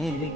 美。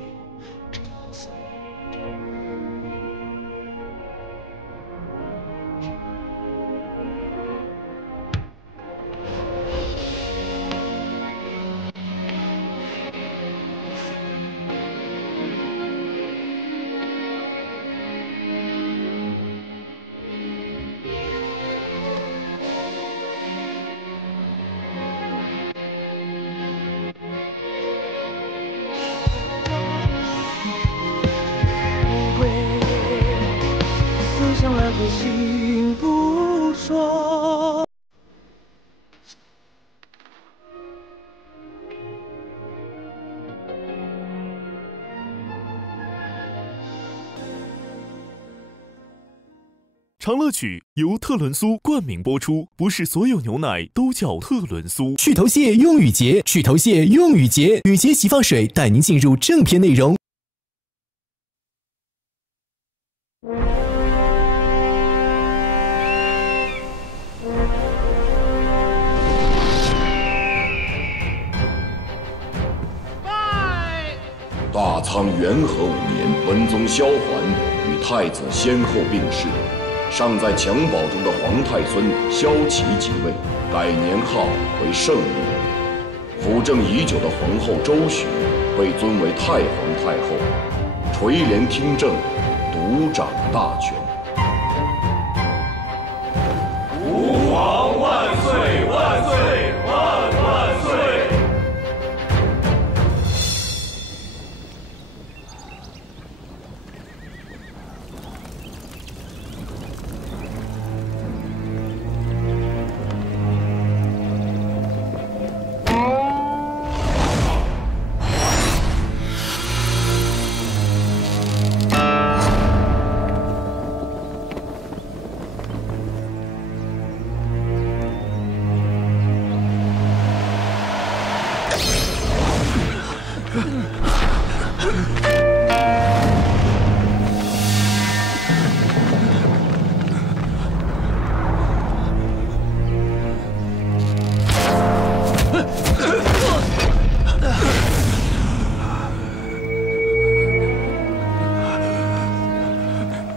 心不说。长乐曲由特仑苏冠名播出，不是所有牛奶都叫特仑苏。去头屑用雨洁，去头屑用雨洁，雨洁洗发水带您进入正片内容。 大仓元和5年，文宗萧桓与太子先后病逝，尚在襁褓中的皇太孙萧齐即位，改年号为圣历。辅政已久的皇后周许被尊为太皇太后，垂帘听政，独掌大权。吾皇万岁万岁万岁！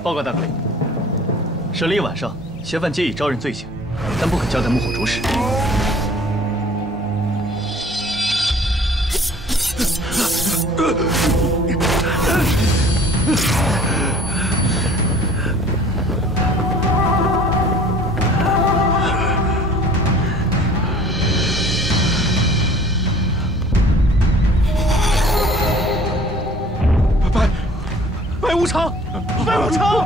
报告大魁，审了一晚上，嫌犯皆已招认罪行，但不可交代幕后主使。白无常，白无常！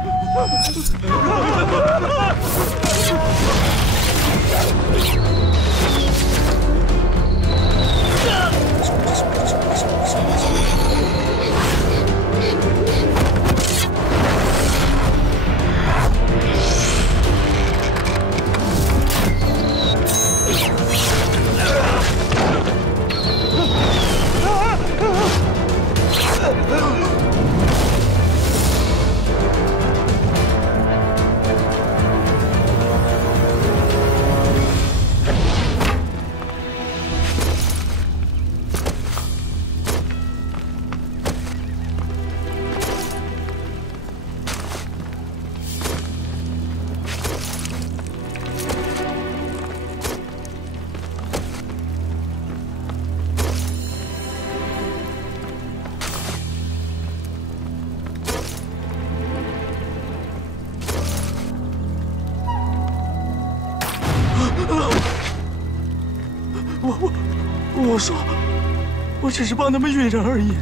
我只是帮他们运人而已。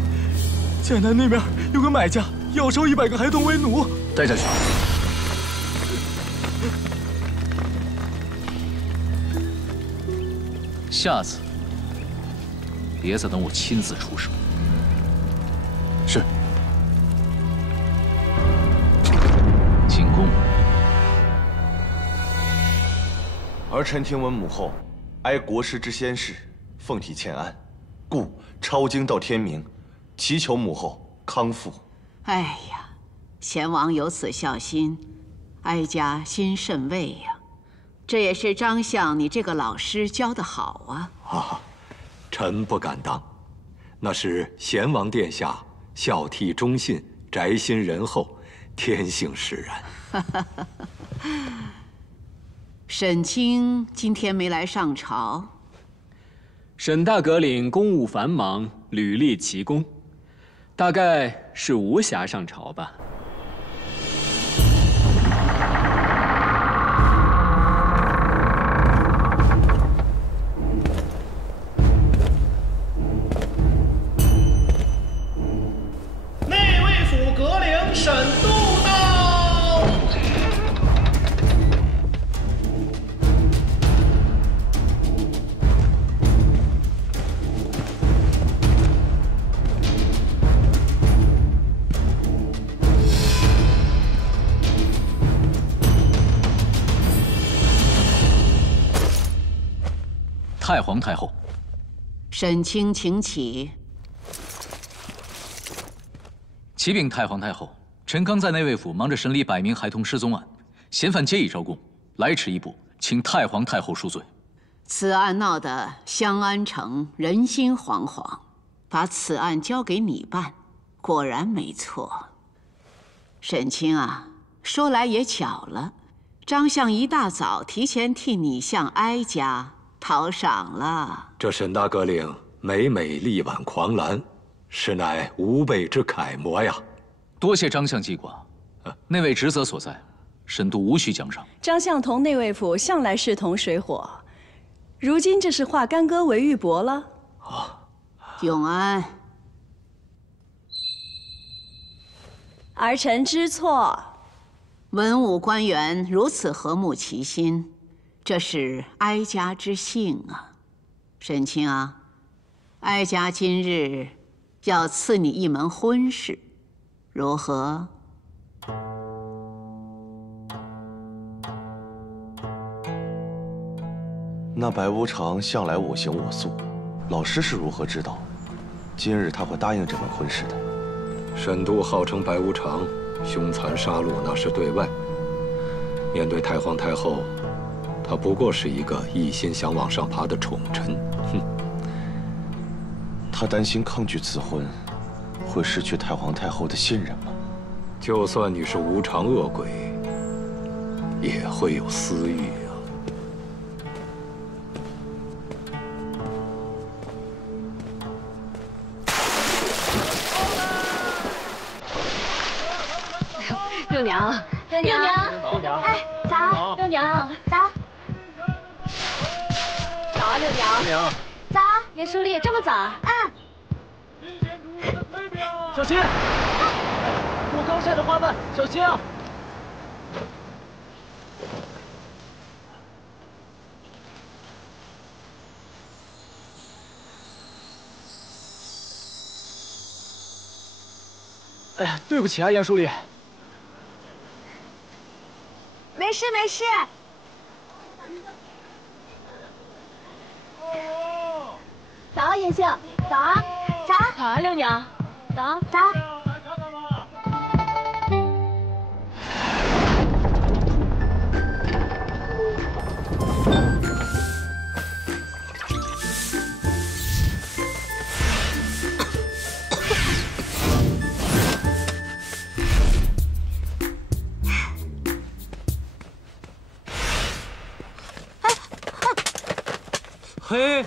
剑南那边有个买家要收100个孩童为奴，带下去。下次别再等我亲自出手。是。进宫。儿臣听闻母后哀国师之先世，奉体欠安，故抄经到天明，祈求母后康复。哎呀，贤王有此孝心，哀家心甚慰呀。这也是张相你这个老师教得好啊。臣不敢当。那是贤王殿下孝悌忠信、宅心仁厚，天性使然。沈清今天没来上朝。沈大阁领公务繁忙，屡立奇功，大概是无暇上朝吧。内卫府阁领沈度到。太皇太后，沈清请起。启禀太皇太后，臣刚在内卫府忙着审理100名孩童失踪案，嫌犯皆已招供，来迟一步，请太皇太后恕罪。此案闹得襄安城人心惶惶，把此案交给你办，果然没错。沈清啊，说来也巧了，张相一大早提前替你向哀家讨赏了。这沈大阁领每每力挽狂澜，实乃吾辈之楷模呀。多谢张相记挂，内卫职责所在，沈度无需奖赏。张相同内卫府向来势同水火，如今这是化干戈为玉帛了。永安，儿臣知错。文武官员如此和睦齐心，这是哀家之幸啊。沈清啊，哀家今日要赐你一门婚事，如何？那白无常向来我行我素，老师是如何知道今日他会答应这门婚事的？沈度号称白无常，凶残杀戮那是对外；面对太皇太后，他不过是一个一心想往上爬的宠臣。哼，他担心抗拒此婚，会失去太皇太后的信任吗？就算你是无常恶鬼，也会有私欲啊。六娘，六娘，六娘，哎，早，六娘，早，早啊，六娘，六娘，早，严书立，这么早啊？小心！我刚晒的花瓣，小心啊！哎呀，对不起啊，严书立。没事没事。早啊，严杏，早啊，早，早啊，六娘，早，早。嘿，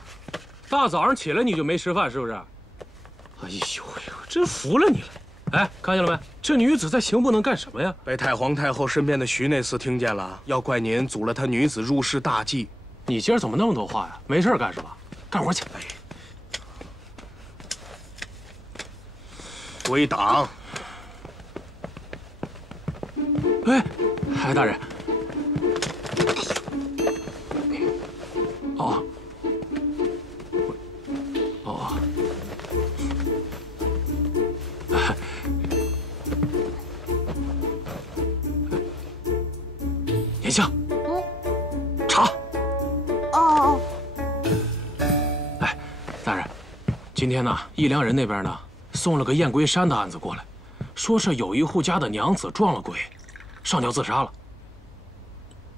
大早上起来你就没吃饭是不是？哎呦呦，真服了你了！哎，看见了没？这女子在刑部能干什么呀？被太皇太后身边的徐内侍听见了，要怪您阻了她女子入室大计。你今儿怎么那么多话呀？没事干是吧？干活去！归党。哎，哎，大人。哦。哦。严杏。茶。哦。哎，大人，今天呢，义良人那边呢送了个燕归山的案子过来，说是有一户家的娘子撞了鬼，上吊自杀了。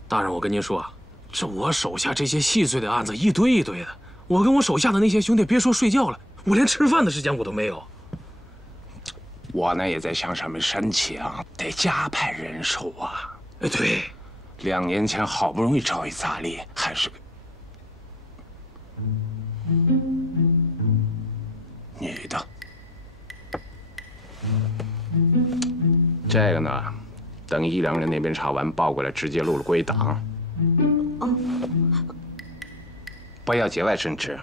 大人，我跟您说啊，这我手下这些细碎的案子一堆一堆的，我跟我手下的那些兄弟别说睡觉了，我连吃饭的时间我都没有。我呢也在向上面申请，得加派人手啊。哎，对，2年前好不容易找一杂力，还是个女的。这个呢，等1、2人那边查完报过来，直接录了归档。不要节外生枝。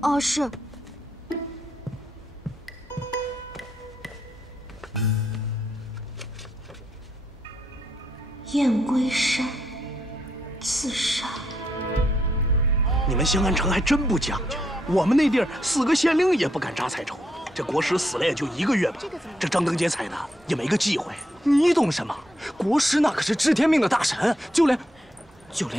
哦，是。燕归山自杀。你们兴安城还真不讲究，我们那地儿4个县令也不敢扎彩绸。这国师死了也就1个月吧，这张灯结彩的也没个忌讳。你懂什么？国师那可是知天命的大神，就连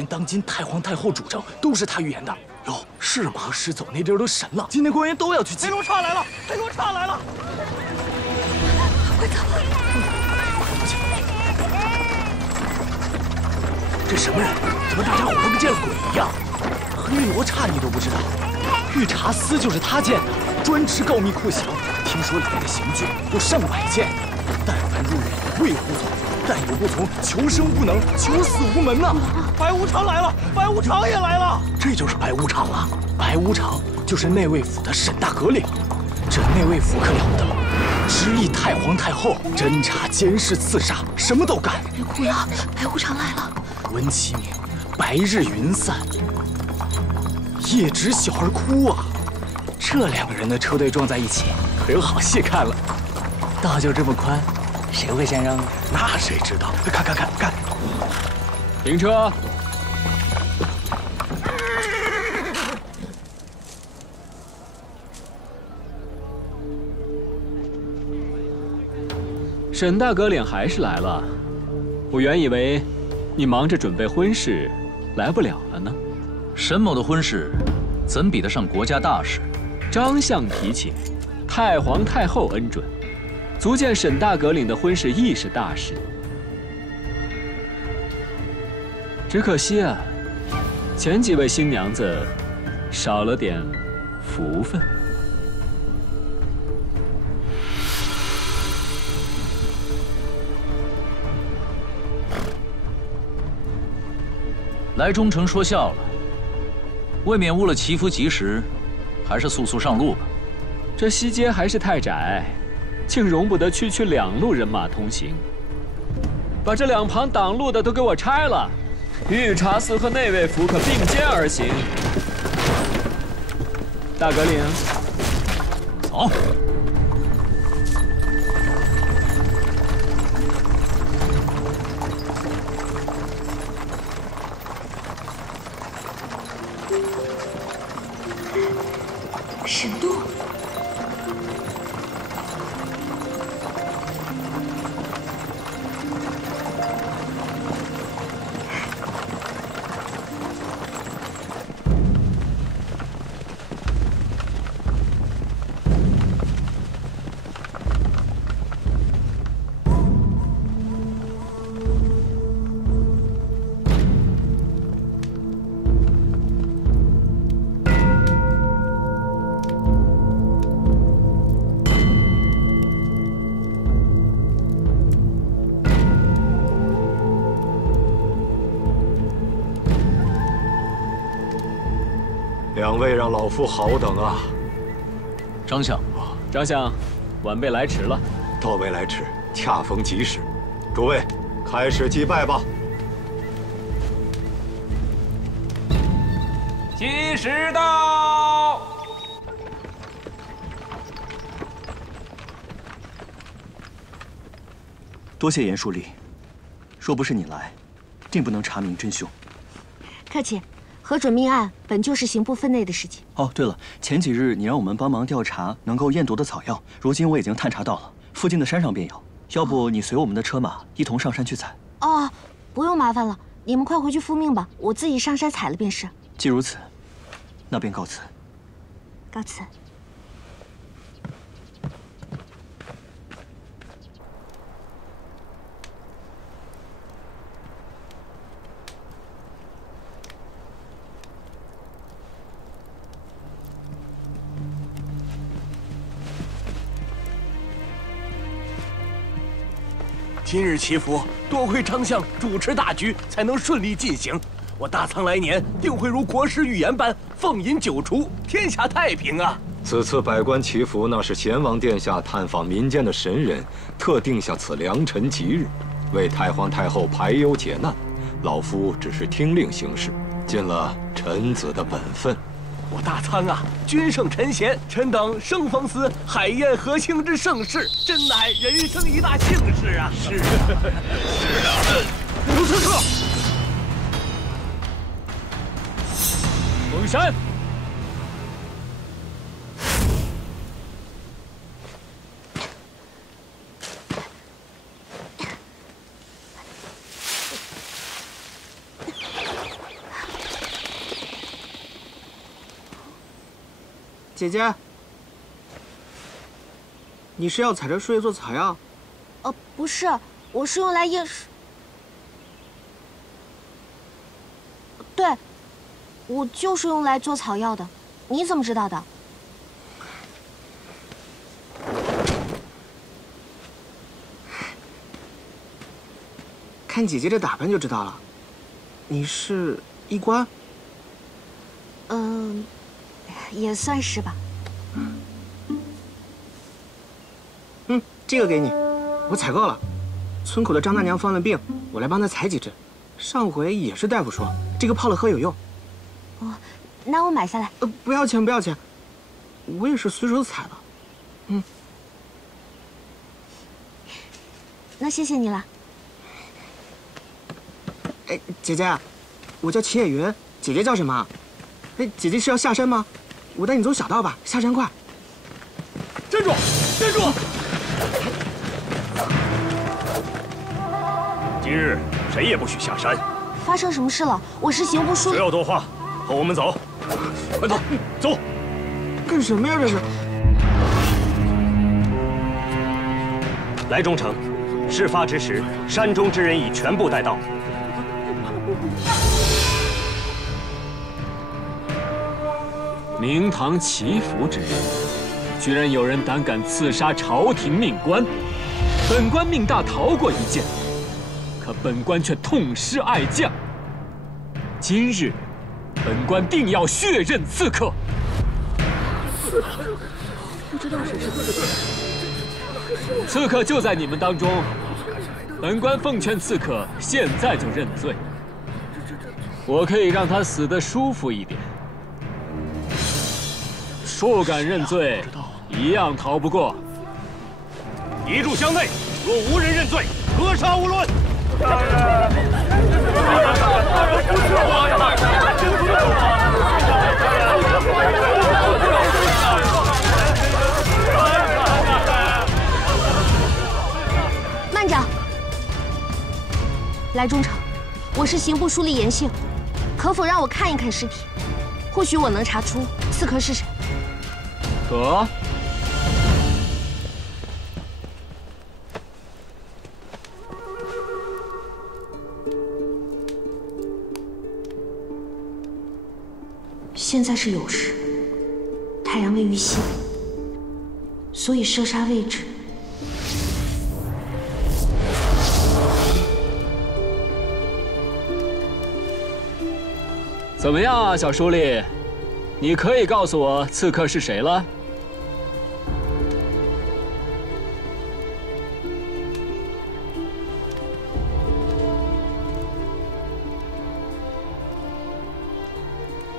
当今太皇太后主政都是他预言的。哟，是吗？国师走那地儿都神了，今天官员都要去祭。黑龙叉来了，黑龙叉来了！快走！这什么人？怎么大家伙都跟见了鬼一样？黑罗刹你都不知道？御茶司就是他建的，专吃告密酷刑。听说里面的刑具有上百件，但凡入狱为乎从，但有不从，求生不能，求死无门呐！白无常来了，白无常也来了。这就是白无常啊！白无常就是内卫府的沈大阁领，这内卫府可了得，直隶太皇太后，侦查、监视、刺杀，什么都干。别哭了，白无常来了。闻其名，白日云散，夜值小儿哭啊！这2个人的车队撞在一起，可有好戏看了。道就这么宽，谁会先让？那谁知道？看！停车！沈大阁领还是来了，我原以为你忙着准备婚事，来不了了呢。沈某的婚事，怎比得上国家大事？张相提请，太皇太后恩准，足见沈大阁领的婚事亦是大事。只可惜啊，前几位新娘子少了点福分。来忠诚说笑了，未免误了祈福吉时，还是速速上路吧。这西街还是太窄，竟容不得区区2路人马通行。把这2旁挡路的都给我拆了，御茶司和内卫府可并肩而行。大阁领，走。沈度，2位让老夫好等啊！张相，张相，晚辈来迟了。到位来迟，恰逢其时。诸位，开始祭拜吧。吉时到。多谢严书吏，若不是你来，定不能查明真凶。客气。核准命案本就是刑部分内的事情。哦，对了，前几日你让我们帮忙调查能够验毒的草药，如今我已经探查到了，附近的山上便有。要不你随我们的车马一同上山去采？哦，不用麻烦了，你们快回去复命吧，我自己上山采了便是。既如此，那便告辞。告辞。今日祈福，多亏张相主持大局，才能顺利进行。我大仓来年定会如国师预言般，凤饮酒厨，天下太平啊！此次百官祈福，那是贤王殿下探访民间的神人，特定下此良辰吉日，为太皇太后排忧解难。老夫只是听令行事，尽了臣子的本分。我大仓啊，君圣臣贤，臣等生逢此海晏和庆之盛事，真乃人生一大幸事啊！是啊，是啊。刘刺客，封山。姐姐，你是要采这树叶做草药？不是，我是用来验尸。对，我就是用来做草药的。你怎么知道的？看姐姐这打扮就知道了。你是医官？也算是吧。这个给你，我采购了。村口的张大娘犯了病，我来帮她采几支。上回也是大夫说这个泡了喝有用。哦，那我买下来。不要钱，不要钱，我也是随手采的。那谢谢你了。哎，姐姐，我叫齐野云，姐姐叫什么？哎，姐姐是要下山吗？我带你走小道吧，下山快。站住！站住！今日谁也不许下山。发生什么事了？我是刑部书不要多话，和我们走。快走，走！干什么呀？这是。来中丞，事发之时，山中之人已全部带到。明堂祈福之日，居然有人胆敢刺杀朝廷命官，本官命大逃过一剑，可本官却痛失爱将。今日，本官定要血刃刺客。不知道谁是刺客。刺客就在你们当中，本官奉劝刺客现在就认罪，我可以让他死得舒服一点。不敢认罪，一样逃不过。一炷香内，若无人认罪，格杀勿论。慢着，来中丞，我是刑部书吏严杏，可否让我看一看尸体？或许我能查出刺客是谁。可。现在是酉时，太阳位于西北，所以射杀位置怎么样啊，小书吏？你可以告诉我刺客是谁了？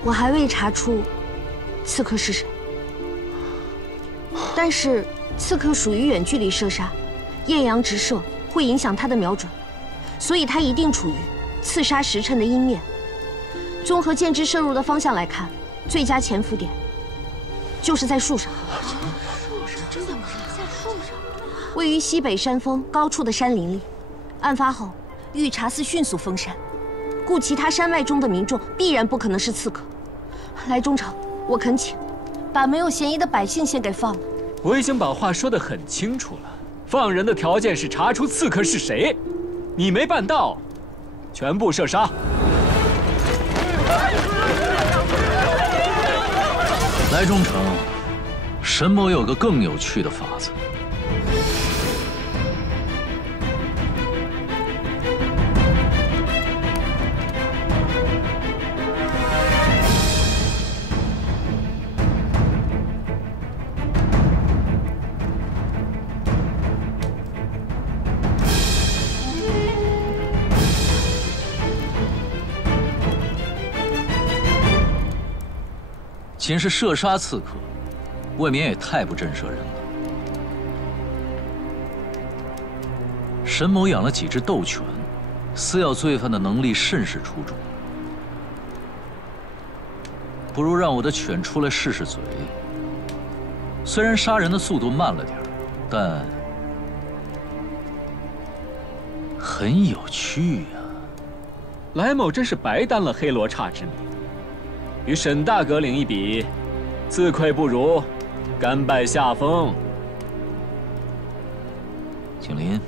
我还未查出刺客是谁，但是刺客属于远距离射杀，艳阳直射会影响他的瞄准，所以他一定处于刺杀时辰的阴面。综合箭支射入的方向来看，最佳潜伏点就是在树上。真的吗？在树上，位于西北山峰高处的山林里。案发后，御茶司迅速封山，故其他山脉中的民众必然不可能是刺客。来中丞，我恳请，把没有嫌疑的百姓先给放了。我已经把话说得很清楚了，放人的条件是查出刺客是谁，你没办到，全部射杀。来中丞，沈某有个更有趣的法子。仅是射杀刺客，未免也太不震慑人了。沈某养了几只斗犬，撕咬罪犯的能力甚是出众。不如让我的犬出来试试嘴。虽然杀人的速度慢了点儿，但很有趣呀。来某真是白担了黑罗刹之名，与沈大阁领一比，自愧不如，甘拜下风。景林。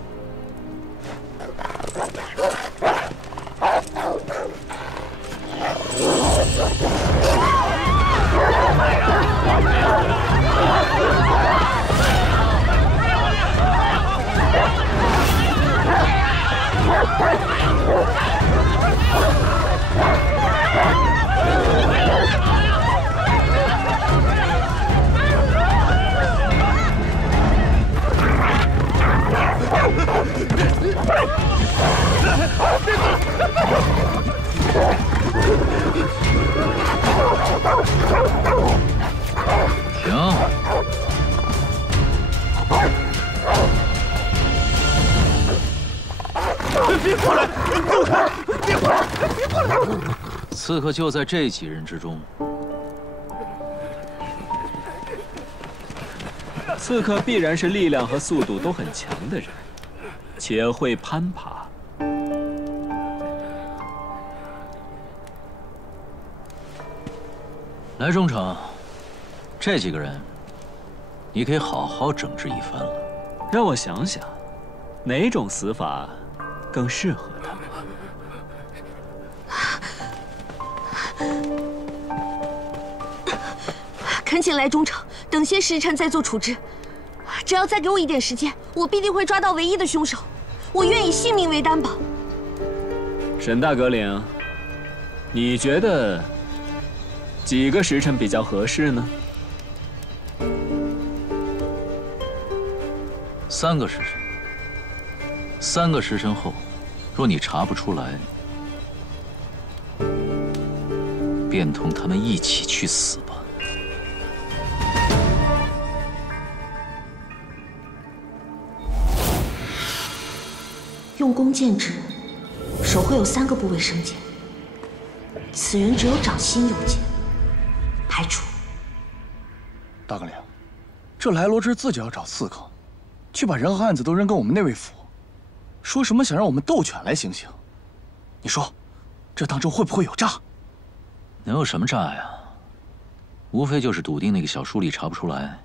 别过来！走开！别过来！别过来！刺客就在这几人之中。刺客必然是力量和速度都很强的人，且会攀爬。来，忠诚，这几个人，你可以好好整治一番了。让我想想，哪种死法更适合他们？恳请来忠诚，等些时辰再做处置。只要再给我一点时间，我必定会抓到唯一的凶手。我愿以性命为担保。沈大阁领，你觉得几个时辰比较合适呢？3个时辰。3个时辰后，若你查不出来，便同他们一起去死吧。 用弓箭之人，手会有3个部位生茧。此人只有掌心有茧，排除。大阁领，这来罗之自己要找刺客，却把人和案子都扔给我们内卫府，说什么想让我们斗犬来行刑。你说，这当中会不会有诈？能有什么诈呀？无非就是笃定那个小书吏查不出来。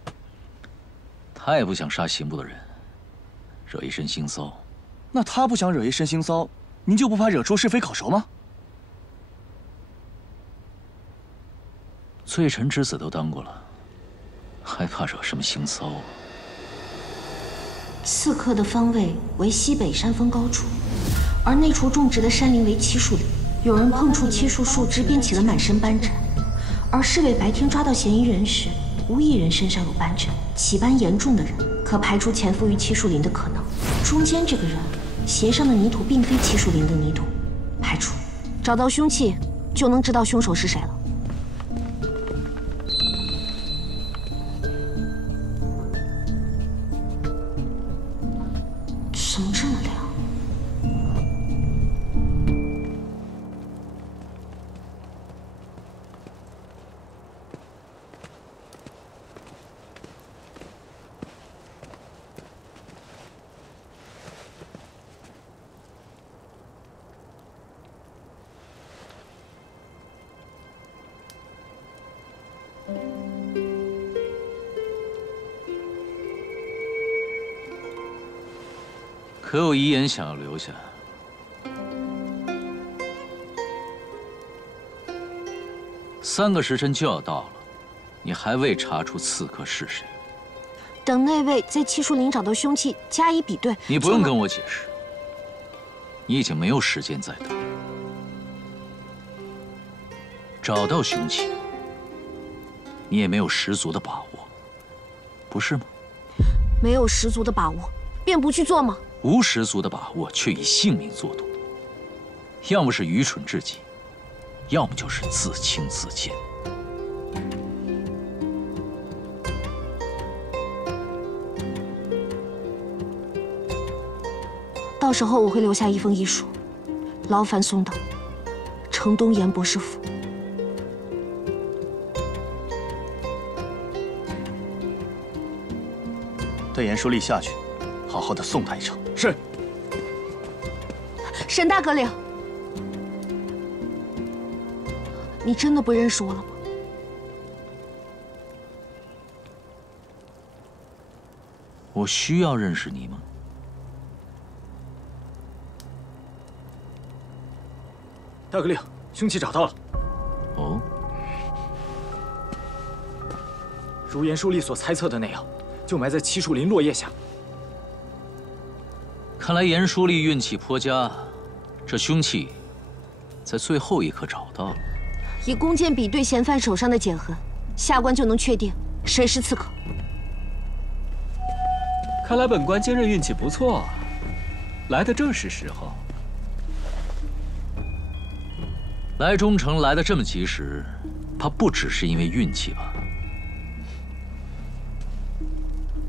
他也不想杀刑部的人，惹一身腥骚。 那他不想惹一身腥骚，您就不怕惹出是非口舌吗？罪臣之子都当过了，还怕惹什么腥骚啊？刺客的方位为西北山峰高处，而内处种植的山林为漆树林。有人碰触漆树树枝，便起了满身斑疹。而市委白天抓到嫌疑人时，无一人身上有斑疹。起斑严重的人，可排除潜伏于漆树林的可能。中间这个人。 鞋上的泥土并非漆树林的泥土，排除。找到凶器，就能知道凶手是谁了。怎么这么亮？可有遗言想要留下？3个时辰就要到了，你还未查出刺客是谁？等那位在漆树林找到凶器，加以比对。你不用跟我解释，你已经没有时间再等。找到凶器，你也没有十足的把握，不是吗？没有十足的把握，便不去做吗？ 无十足的把握，却以性命作赌，要么是愚蠢至极，要么就是自轻自贱。到时候我会留下一封遗书，劳烦送到城东严博士府。带严书立下去，好好的送他一程。是。沈大阁领，你真的不认识我了吗？我需要认识你吗？大阁令，凶器找到了。哦，如严书立所猜测的那样，就埋在漆树林落叶下。看来严书立运气颇佳，这凶器在最后一刻找到了。以弓箭比对嫌犯手上的茧痕，下官就能确定谁是刺客。看来本官今日运气不错，来的正是时候。来中城来的这么及时，怕不只是因为运气吧？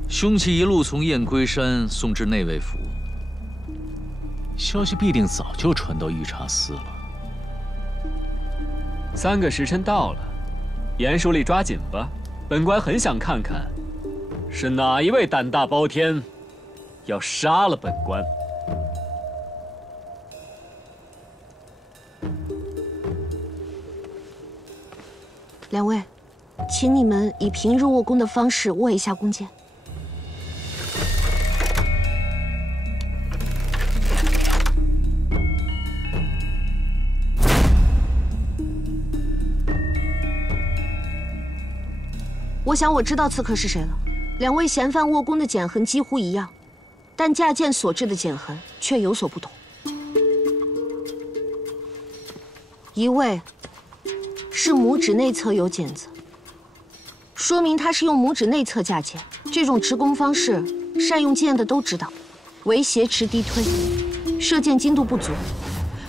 凶器一路从燕归山送至内卫府，消息必定早就传到御茶司了。3个时辰到了，严书立抓紧吧，本官很想看看。是哪一位胆大包天，要杀了本官？两位，请你们以平日握弓的方式握一下弓箭。我想我知道刺客是谁了。两位嫌犯握弓的茧痕几乎一样，但架箭所致的茧痕却有所不同。一位是拇指内侧有茧子，说明他是用拇指内侧架箭。这种持弓方式，善用箭的都知道，为斜持低推，射箭精度不足。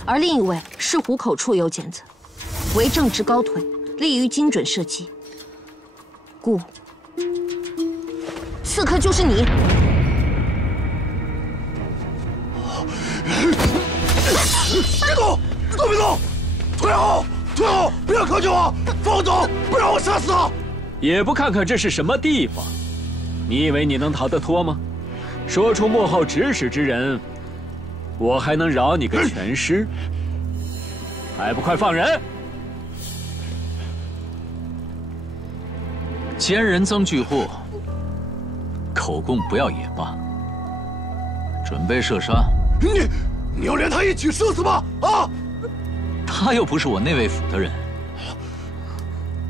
而另一位是虎口处有茧子，为正直高推，利于精准射击。故刺客就是你。别动！都别动！退后！退后！不要靠近我！放我走！不让我杀死他！也不看看这是什么地方，你以为你能逃得脱吗？说出幕后指使之人，我还能饶你个全尸？还不快放人！奸人赃俱获，口供不要也罢。准备射杀。你要连他一起射死吗？啊！他又不是我内卫府的人，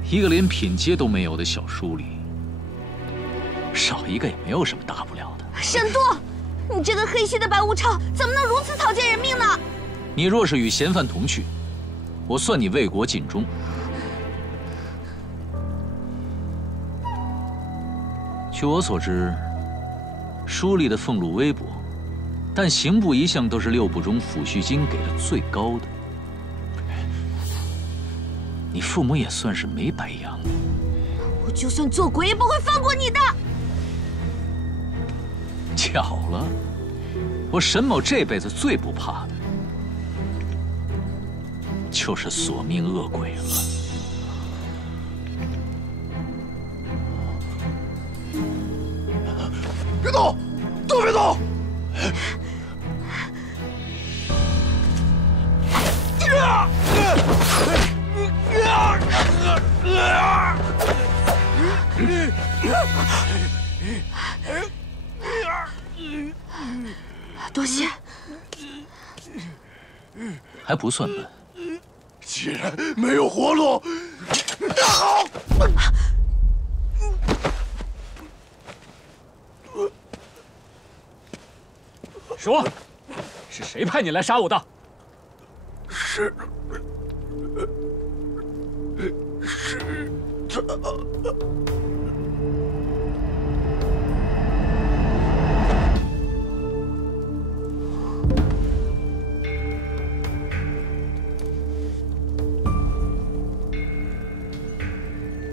一个连品阶都没有的小书吏，少一个也没有什么大不了的。沈度，你这个黑心的白无常，怎么能如此草菅人命呢？你若是与嫌犯同去，我算你为国尽忠。据我所知，书吏的俸禄微薄，但刑部一向都是6部中抚恤金给的最高的。你父母也算是没白养。我就算做鬼也不会放过你的。巧了，我沈某这辈子最不怕的，就是索命恶鬼了。别动！都别动！多谢。还不算笨。既然没有活路，那好。说，是谁派你来杀我的？是他。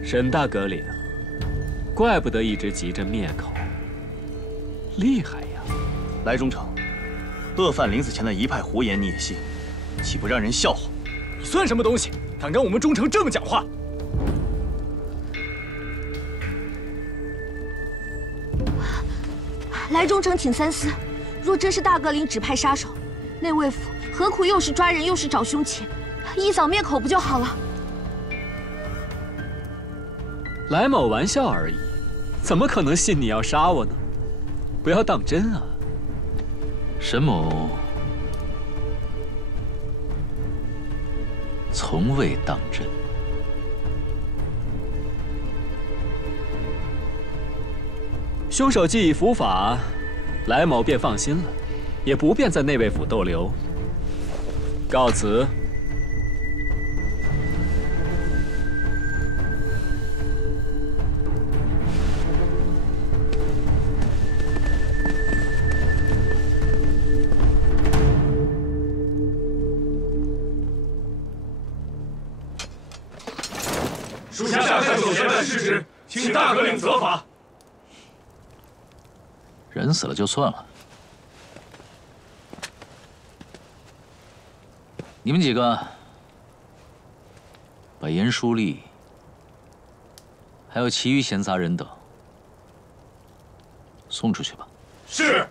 沈大阁领，怪不得一直急着灭口，厉害呀！来中丞，恶犯临死前的一派胡言你也信，岂不让人笑话？你算什么东西？敢跟我们忠诚这么讲话？来忠诚，请三思。若真是大哥领指派杀手，那魏府何苦又是抓人又是找凶器？一扫灭口不就好了？来某玩笑而已，怎么可能信你要杀我呢？不要当真啊！沈某从未当真。凶手既已伏法，来某便放心了，也不便在内卫府逗留。告辞。属下向守节办失职，请大哥领责罚。人死了就算了，你们几个把严书立还有其余闲杂人等送出去吧。是。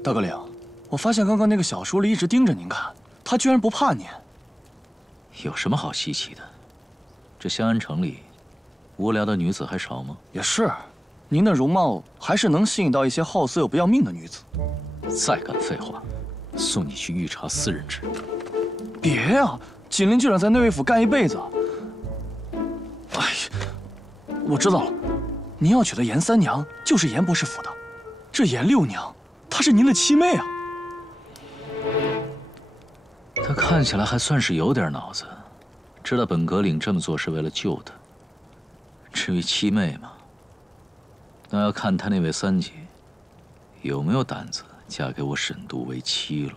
大哥领，我发现刚刚那个小书吏一直盯着您看，他居然不怕您。有什么好稀奇的？这香安城里，无聊的女子还少吗？也是，您的容貌还是能吸引到一些好色又不要命的女子。再敢废话，送你去御茶司任职。别呀，锦鳞就想在内卫府干一辈子。哎呀，我知道了，您要娶的严三娘就是严博士府的，这严六娘。她是您的七妹啊！她看起来还算是有点脑子，知道本阁领这么做是为了救她。至于七妹嘛，那要看她那位三姐有没有胆子嫁给我沈都为妻了。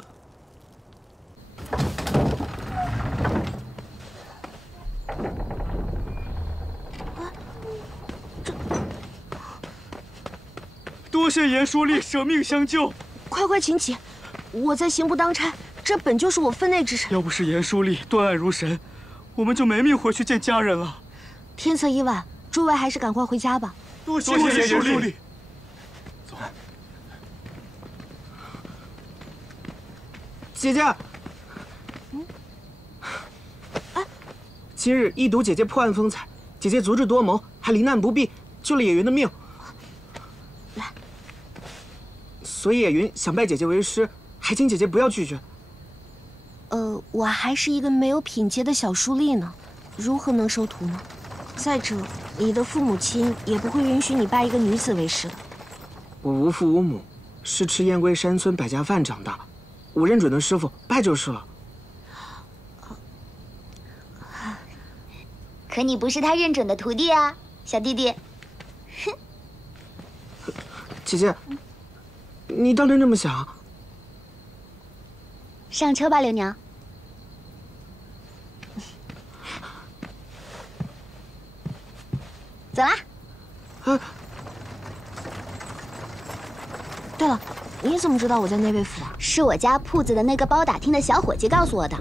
多谢严书吏舍命相救，快快请起！我在刑部当差，这本就是我分内之事。要不是严书吏断案如神，我们就没命回去见家人了。天色已晚，诸位还是赶快回家吧。多谢严书吏。走。姐姐。今日一睹姐姐破案风采，姐姐足智多谋，还罹难不避，救了野云的命。来。所以野云想拜姐姐为师，还请姐姐不要拒绝。我还是一个没有品阶的小书吏呢，如何能收徒呢？再者，你的父母亲也不会允许你拜一个女子为师的。我无父无母，是吃燕归山村百家饭长大，我认准的师傅拜就是了。可你不是他认准的徒弟啊，小弟弟。哼。姐姐，你当真这么想？上车吧，刘娘。走啦。对了，你怎么知道我在内卫府啊？是我家铺子的那个包打听的小伙计告诉我的。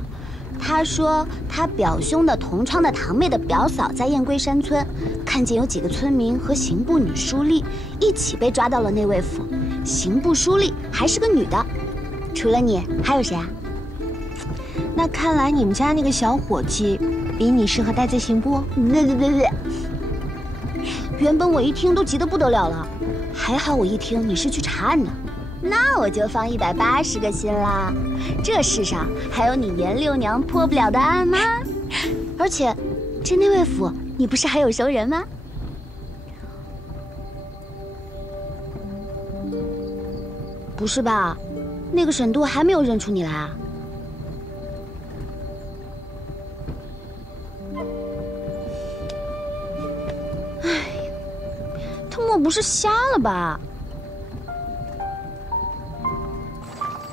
他说他表兄的同窗的堂妹的表嫂在燕归山村，看见有几个村民和刑部女书吏一起被抓到了内卫府，刑部书吏还是个女的。除了你，还有谁啊？那看来你们家那个小伙计比你适合待在刑部。对。原本我一听都急得不得了了，还好我一听你是去查案的，那我就放180个心啦。这世上还有你严六娘破不了的案吗？而且，这内卫府你不是还有熟人吗？不是吧？那个沈都还没有认出你来啊？不是瞎了吧？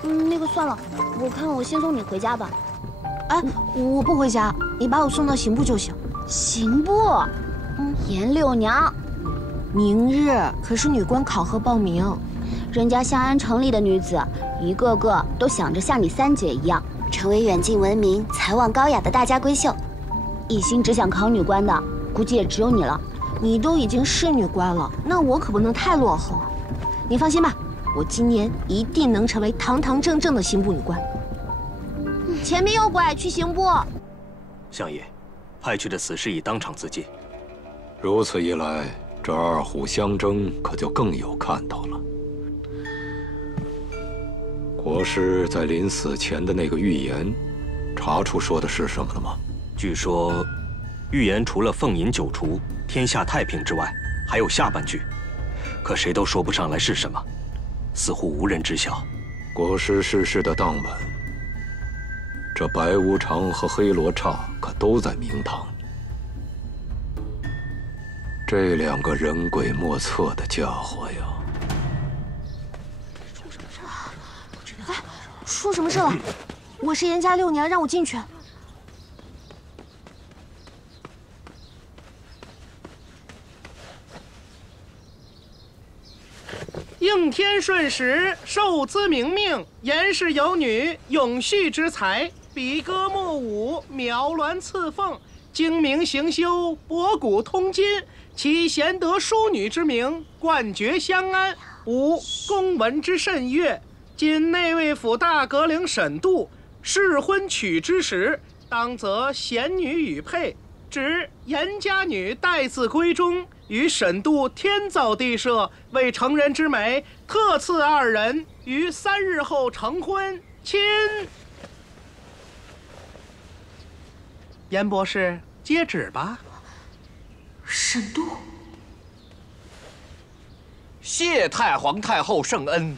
那个算了，我看我先送你回家吧。哎，我不回家，你把我送到刑部就行。刑部？颜六娘，明日可是女官考核报名，人家香安城里的女子，一个个都想着像你三姐一样，成为远近闻名、才貌高雅的大家闺秀。一心只想考女官的，估计也只有你了。你都已经是女官了，那我可不能太落后啊！你放心吧，我今年一定能成为堂堂正正的刑部女官。前面右拐去刑部。相爷，派去的死士已当场自尽。如此一来，这二虎相争可就更有看头了。国师在临死前的那个预言，查出说的是什么了吗？据说，预言除了凤饮九除、天下太平之外，还有下半句，可谁都说不上来是什么，似乎无人知晓。国师逝世的当晚，这白无常和黑罗刹可都在明堂。这两个人鬼莫测的家伙呀！哎，出什么事了？我是严家六娘，让我进去。应天顺时，受兹明命，严氏有女，永续之才，比歌慕舞，描鸾刺凤，精明行修，博古通今。其贤德淑女之名，冠绝香安，吾公闻之甚悦。今内卫府大阁领审度，适婚娶之时，当择贤女与配，指严家女待字闺中，与审度天造地设，为成人之美，特赐二人于3日后成婚。亲，严博士接旨吧。沈度，谢太皇太后圣恩，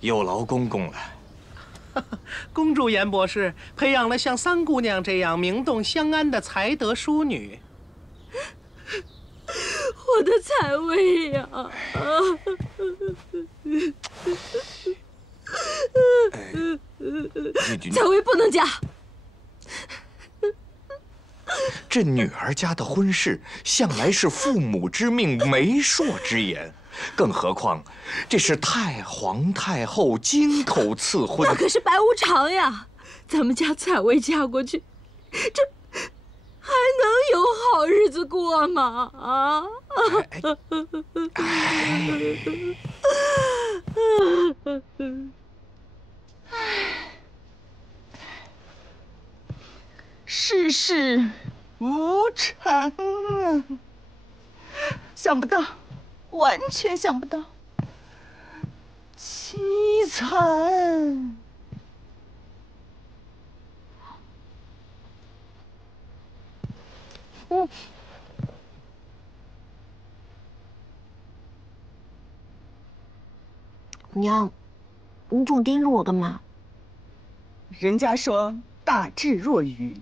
有劳公公了。恭祝严博士培养了像三姑娘这样名动香安的才德淑女。我的彩薇呀！彩薇不能嫁。这女儿家的婚事向来是父母之命、媒妁之言，更何况这是太皇太后金口赐婚。那可是白无常呀！咱们家彩薇嫁过去，这还能有好日子过吗？啊！世事无常啊！想不到，完全想不到，凄惨。娘，你总盯着我干嘛？人家说大智若愚，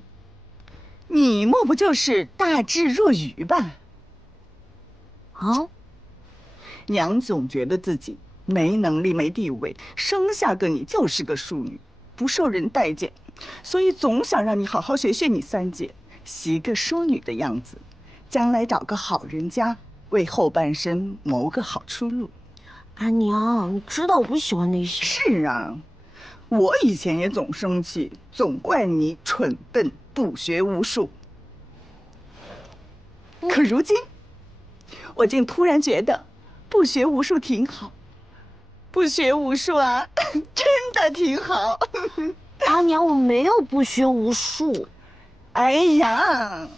你莫不就是大智若愚吧？啊？娘总觉得自己没能力、没地位，生下个你就是个淑女，不受人待见，所以总想让你好好学学你三姐，习个淑女的样子，将来找个好人家，为后半生谋个好出路。啊，娘，你知道我不喜欢那些。是啊，我以前也总生气，总怪你蠢笨不学无术。可如今，我竟突然觉得不学无术挺好，不学无术啊，真的挺好。啊，娘，我没有不学无术。哎呀，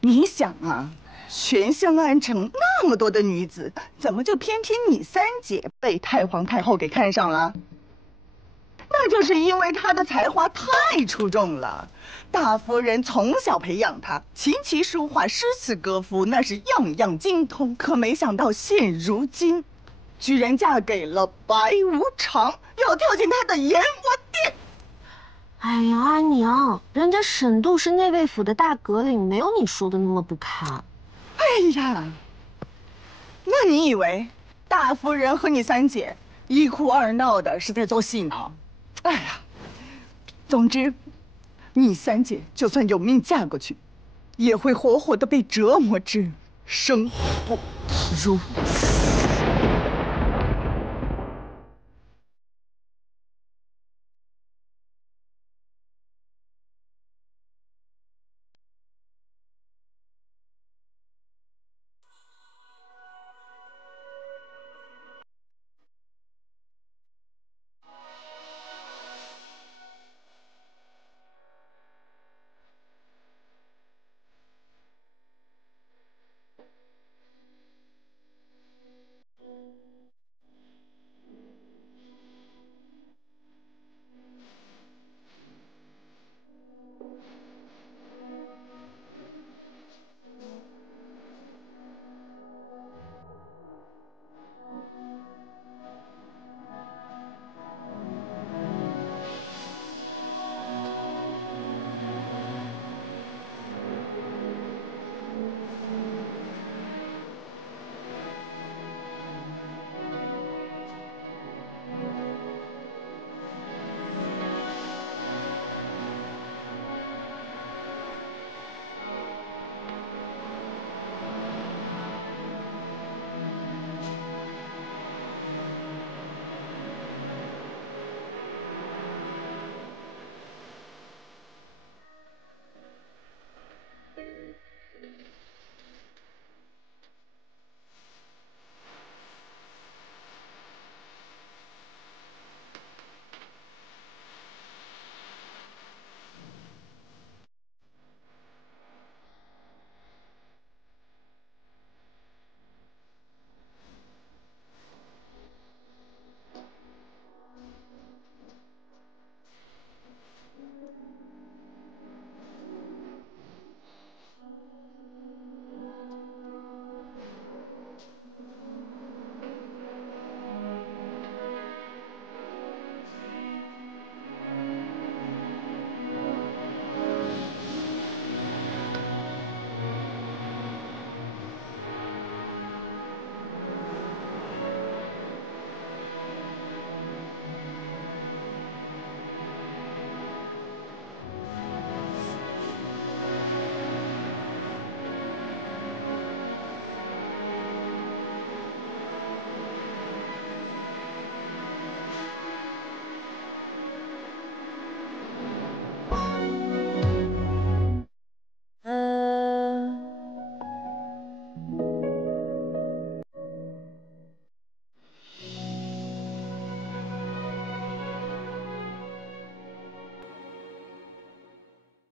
你想啊，全香安城那么多的女子，怎么就偏偏你三姐被太皇太后给看上了？那就是因为她的才华太出众了。大夫人从小培养她，琴棋书画、诗词歌赋，那是样样精通。可没想到现如今，居然嫁给了白无常，要跳进他的阎王殿。哎呀，阿娘，人家沈度是内卫府的大阁领，没有你说的那么不堪。哎呀，那你以为大夫人和你三姐一哭二闹的是在做戏呢？哎呀，总之，你三姐就算有命嫁过去，也会活活的被折磨至生不如死。